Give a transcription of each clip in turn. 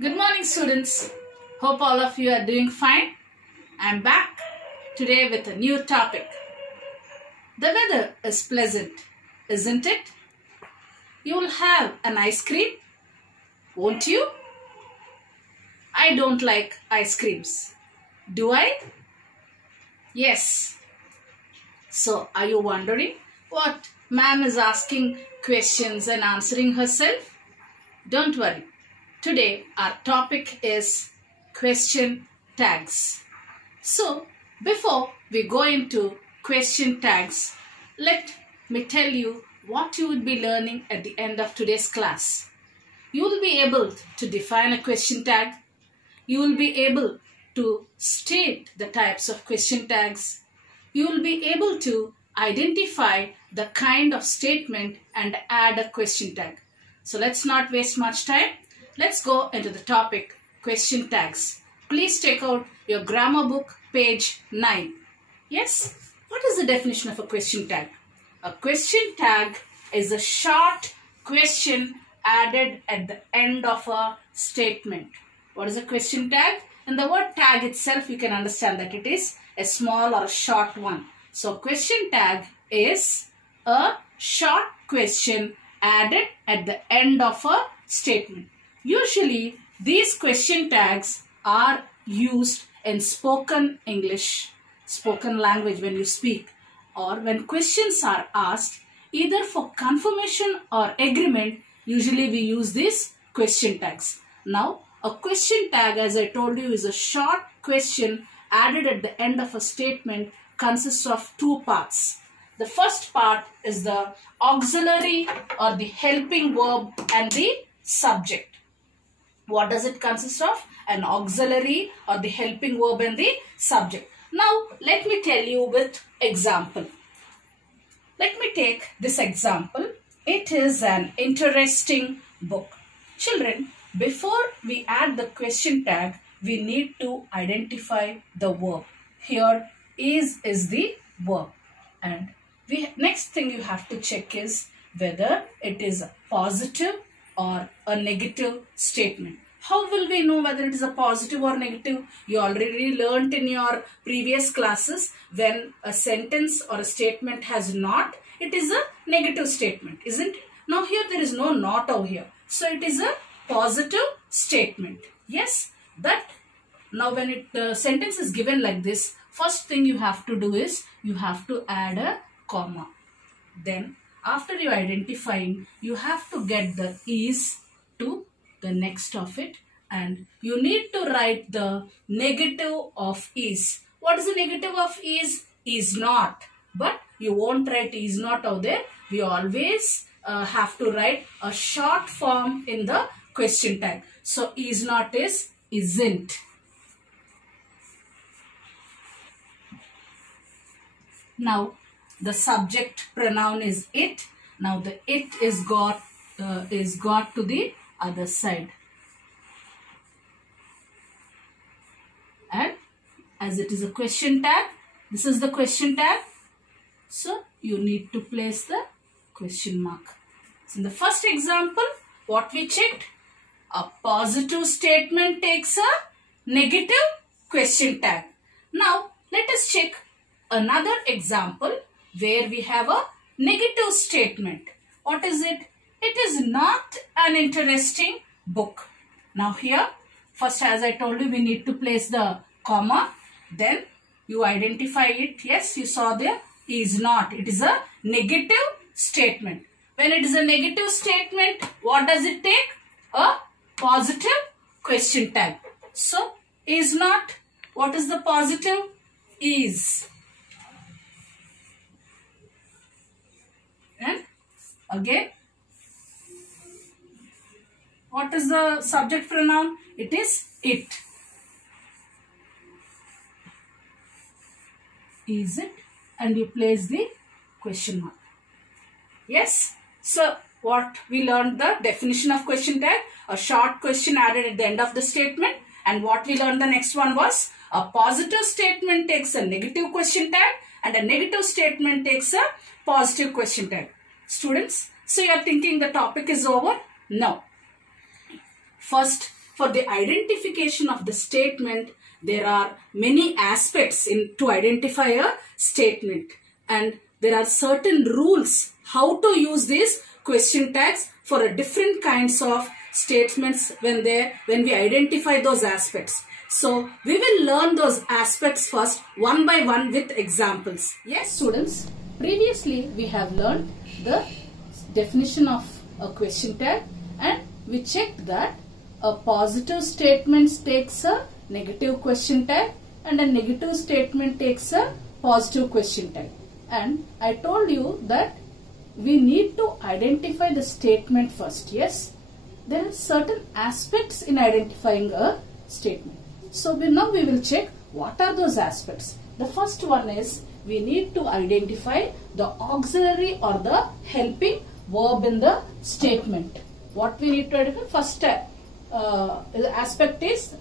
Good morning, students. Hope all of you are doing fine. I'm back today with a new topic. The weather is pleasant, isn't it? You will have an ice cream, won't you? I don't like ice creams. Do I? Yes. So, are you wondering what ma'am is asking questions and answering herself? Don't worry. Today our topic is question tags. So before we go into question tags, let me tell you what you would be learning at the end of today's class. You will be able to define a question tag. You will be able to state the types of question tags. You will be able to identify the kind of statement and add a question tag. So let's not waste much time. Let's go into the topic, question tags. Please take out your grammar book, page 9. Yes, what is the definition of a question tag? A question tag is a short question added at the end of a statement. What is a question tag? In the word tag itself, you can understand that it is a small or a short one. So, question tag is a short question added at the end of a statement. Usually, these question tags are used in spoken English, spoken language when you speak, or when questions are asked, either for confirmation or agreement. Usually, we use these question tags. Now, a question tag, as I told you, is a short question added at the end of a statement, consists of two parts. The first part is the auxiliary or the helping verb and the subject. What does it consist of? An auxiliary or the helping verb and the subject. Now, let me tell you with example. Let me take this example. It is an interesting book. Children, before we add the question tag, we need to identify the verb. Here is the verb. And next thing you have to check is whether it is a positive or a negative statement. How will we know whether it is a positive or negative? You already learnt in your previous classes, when a sentence or a statement has not, it is a negative statement, isn't it? Now here there is no not over here. So it is a positive statement. Yes, but now when the sentence is given like this, first thing you have to do is you have to add a comma. Then after you identifying, you have to get the is to the next of it, and you need to write the negative of is. What is the negative of is? Is not. But you won't write is not out there. We always have to write a short form in the question tag. So is not is isn't. Now the subject pronoun is it. Now the it is got to the other side. And as it is a question tag, this is the question tag. So you need to place the question mark. So in the first example, what we checked? A positive statement takes a negative question tag. Now let us check another example where we have a negative statement. What is it? It is not an interesting book. Now here, first as I told you, we need to place the comma. Then you identify it. Yes, you saw there is not. It is a negative statement. When it is a negative statement, what does it take? A positive question tag. So, is not. What is the positive? Is. And again, what is the subject pronoun? It is it. Is it? And you place the question mark. Yes. So, what we learned, the definition of question tag, a short question added at the end of the statement. And what we learned, the next one was a positive statement takes a negative question tag and a negative statement takes a positive question tag. Students, so you are thinking the topic is over? No. First, for the identification of the statement, there are many aspects to identify a statement, and there are certain rules how to use these question tags for a different kinds of statements when we identify those aspects. So we will learn those aspects first one by one with examples. Yes students, previously we have learned the definition of a question tag, and we checked that a positive statement takes a negative question tag and a negative statement takes a positive question tag. And I told you that we need to identify the statement first. Yes, there are certain aspects in identifying a statement. So now we will check what are those aspects. The first one is we need to identify the auxiliary or the helping verb in the statement. What we need to identify? First aspect is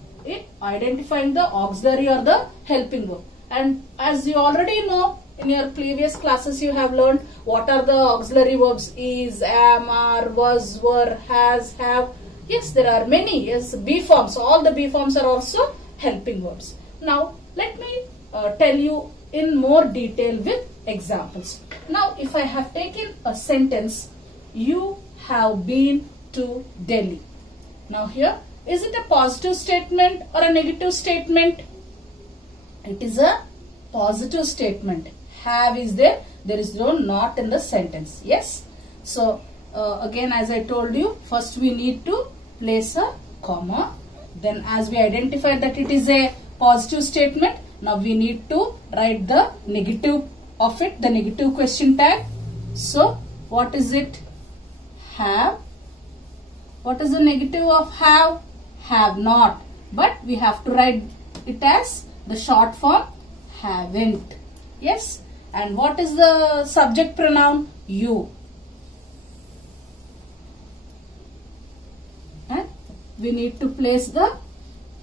identifying the auxiliary or the helping verb. And as you already know, in your previous classes you have learned what are the auxiliary verbs: is, am, are, was, were, has, have. Yes, there are many. Yes, B forms. All the B forms are also helping verbs. Now let me tell you in more detail with examples. Now if I have taken a sentence, you have been to Delhi. Now here, is it a positive statement or a negative statement? It is a positive statement. Have is there. There is no not in the sentence. Yes. So again, as I told you, first we need to place a comma. Then as we identified that it is a positive statement, now we need to write the negative of it, the negative question tag. So what is it? Have. What is the negative of have? Have not. But we have to write it as the short form haven't. Yes. And what is the subject pronoun? You. And we need to place the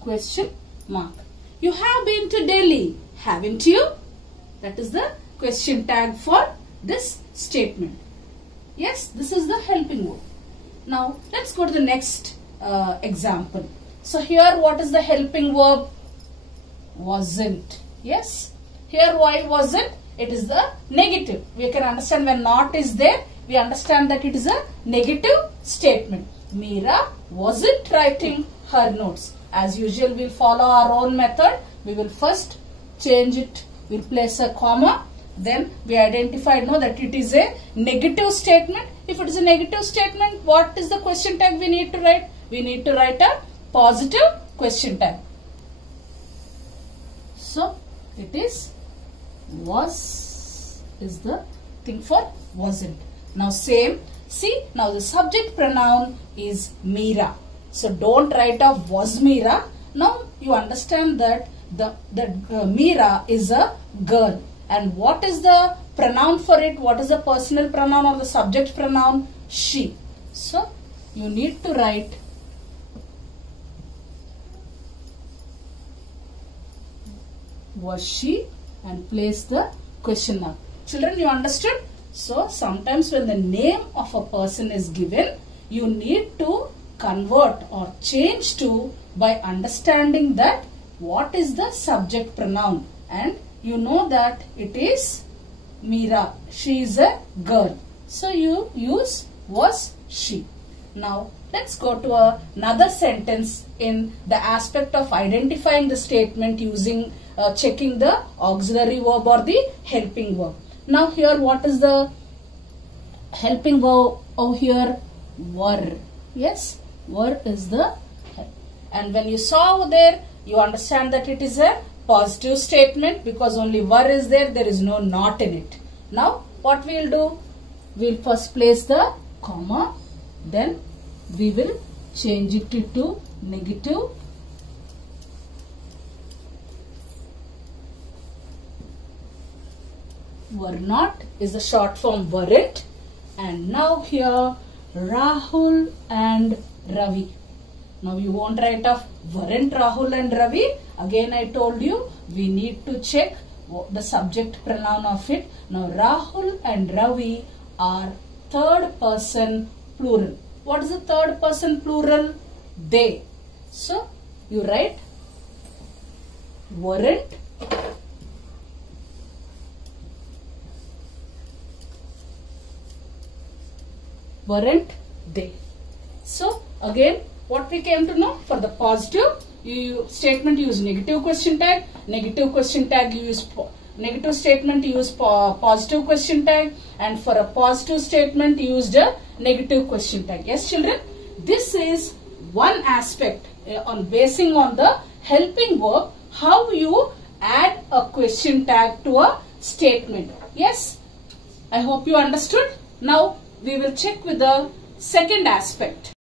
question mark. You have been to Delhi, haven't you? That is the question tag for this statement. Yes, this is the helping verb. Now let's go to the next example. So here what is the helping verb? Wasn't. Yes. Here why wasn't? It is the negative. We can understand when not is there, we understand that it is a negative statement. Meera wasn't writing her notes. As usual, we'll follow our own method. We will first change it. We'll place a comma. Then we identified that it is a negative statement. If it is a negative statement, what is the question tag we need to write? We need to write a positive question tag. So it is was is the thing for wasn't. Now same. See, now the subject pronoun is Meera. So don't write off was Meera. Now you understand that the Meera is a girl. And what is the pronoun for it? What is the personal pronoun or the subject pronoun? She. So you need to write was she and place the question mark. Children, you understood? So sometimes when the name of a person is given, you need to convert or change to by understanding that what is the subject pronoun, and you know that it is Meera. She is a girl. So you use was she. Now let's go to another sentence in the aspect of identifying the statement using checking the auxiliary verb or the helping verb. Now here what is the helping verb over here? Were. Yes, were is the help. And when you saw over there, you understand that it is a positive statement because only were is there. There is no not in it. Now what we will do? We will first place the comma. Then we will change it to negative. Were not is the short form weren't. And now here Rahul and Ravi. Now you won't write off weren't Rahul and Ravi. Again I told you we need to check the subject pronoun of it. Now Rahul and Ravi are third person plural. What is the third person plural? They. So you write weren't they. So again, what we came to know, for the positive statement use negative question tag, negative question tag use negative statement use positive question tag, and for a positive statement used a negative question tag. Yes children, this is one aspect on basing on the helping verb, how you add a question tag to a statement. Yes, I hope you understood. Now we will check with the second aspect.